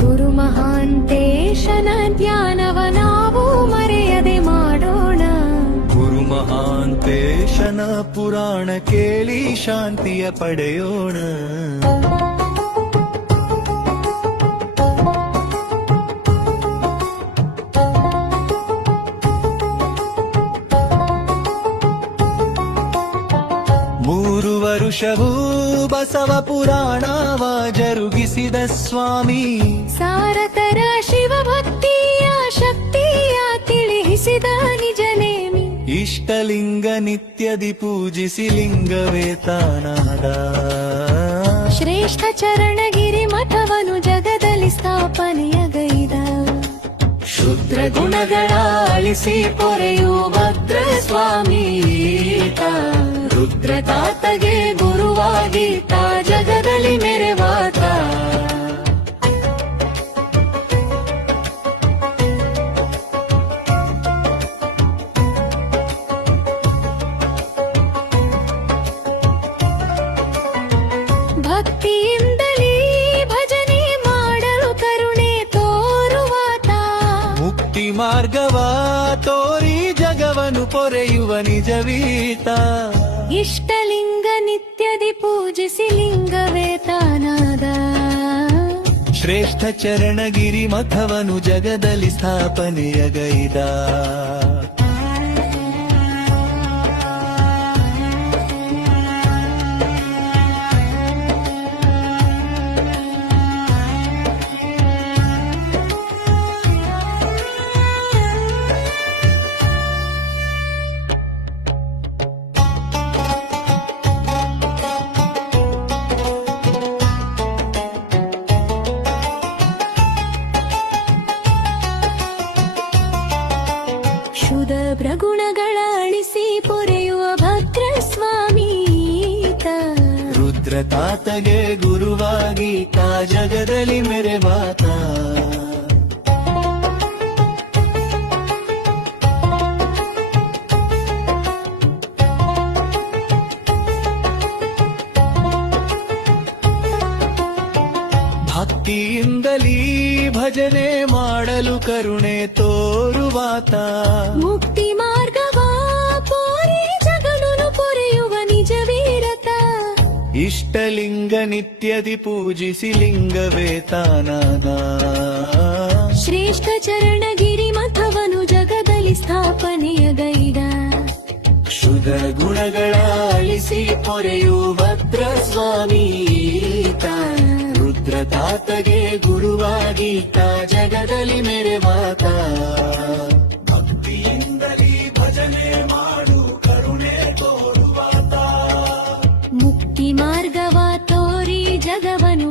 ಗುರು ಮಹಾಂತೇಶನ ಧ್ಯಾನವ ನಾವು ಮರೆಯದೆ ಮಾಡೋಣ. ಗುರು ಮಹಾಂತೇಶನ ಪುರಾಣ ಕೇಳಿ ಶಾಂತಿಯ ಪಡೆಯೋಣ. ಮೂರು ವರುಷವೂ ಬಸವ ಪುರಾಣವ ಜರುಗಿಸಿದ ಸ್ವಾಮಿ, ಸಾರತರ ಶಿವಭಕ್ತಿಯ ಶಕ್ತಿಯ ತಿಳಿಸಿದ ನಿಜನೇಮಿ. ಇಷ್ಟಲಿಂಗ ನಿತ್ಯದಿ ಪೂಜಿಸಿ ಲಿಂಗವೇ ತಾನಾದ. ಶ್ರೇಷ್ಠ ಚರಣಗಿರಿ ಮಠವನು ಜಗದಲ್ಲಿ ಸ್ಥಾಪನೆಯಗೈದ. ಶುದ್ರ ಗುಣಗಳ ಅಳಿಸಿ ಪೊರೆಯು ಭದ್ರ ಸ್ವಾಮಿ ರುದ್ರ ತಾತಗೆ ಗುರುವಾಗೀತ ಜಗದಲ್ಲಿ ಮೆರೆವಾತ. ಭಕ್ತಿಯಿಂದಲೇ ಭಜನೆ ಮಾಡಲು ಕರುಣೆ ತೋರುವಾತ. ಮುಕ್ತಿ ಮಾರ್ಗವ ತೋರಿ ಜಗವನು ಪೊರೆಯುವ ನಿಜವೀತ. ಇಷ್ಟಲಿಂಗ ನಿತ್ಯದಿ ಪೂಜಿಸಿ ಲಿಂಗವೇ ತಾನಾದ. ಶ್ರೇಷ್ಠ ಚರಣಗಿರಿ ಮಠವನು ಜಗದಲ್ಲಿ ಸ್ಥಾಪನೆಯಗೈದ. ಶುದ್ಧ ಗುಣಗಳ ಅಳಿಸಿ ಪೊರೆಯುವ ಭದ್ರ ಸ್ವಾಮಿ ರುದ್ರ ತಾತಗೆ ಗುರುವಾಗಿ ತಾ ಜಗದಲ್ಲಿ ಮೆರೆವಾತ. ಭಕ್ತಿಯಿಂದಲೀ ಭಜನೆ ಮಾಡಲು ಕರುಣೆ ತೋರುವಾತ. ಮುಕ್ತಿ ಮಾರ್ಗವ ಪೋರಿ ಜಗನು ಪೊರೆಯುವ ನಿಜವೀರತ. ಇಷ್ಟಲಿಂಗ ನಿತ್ಯದಿ ಪೂಜಿಸಿ ಲಿಂಗವೇ ತಾನಾದ. ಶ್ರೇಷ್ಠ ಚರಣಗಿರಿ ಮಠವನು ಜಗದಲ್ಲಿ ಸ್ಥಾಪನೆಯಗೈದ. ಶುದ್ಧ ಗುಣಗಳ ಅಳಿಸಿ ಪೊರೆಯು ಭದ್ರ ಸ್ವಾಮಿ ರುದ್ರ ತಾತಗೆ ಗುರುವಾಗಿ ತಾ ಜಗದಲ್ಲಿ ಮೆರೆವಾತ. ಭಕ್ತಿಯಿಂದಲೀ ಭಜನೆ ಮಾಡು ಕರುಣೆ ತೋರುವಾತ. ಮುಕ್ತಿ ಮಾರ್ಗವ ತೋರಿ ಜಗವನು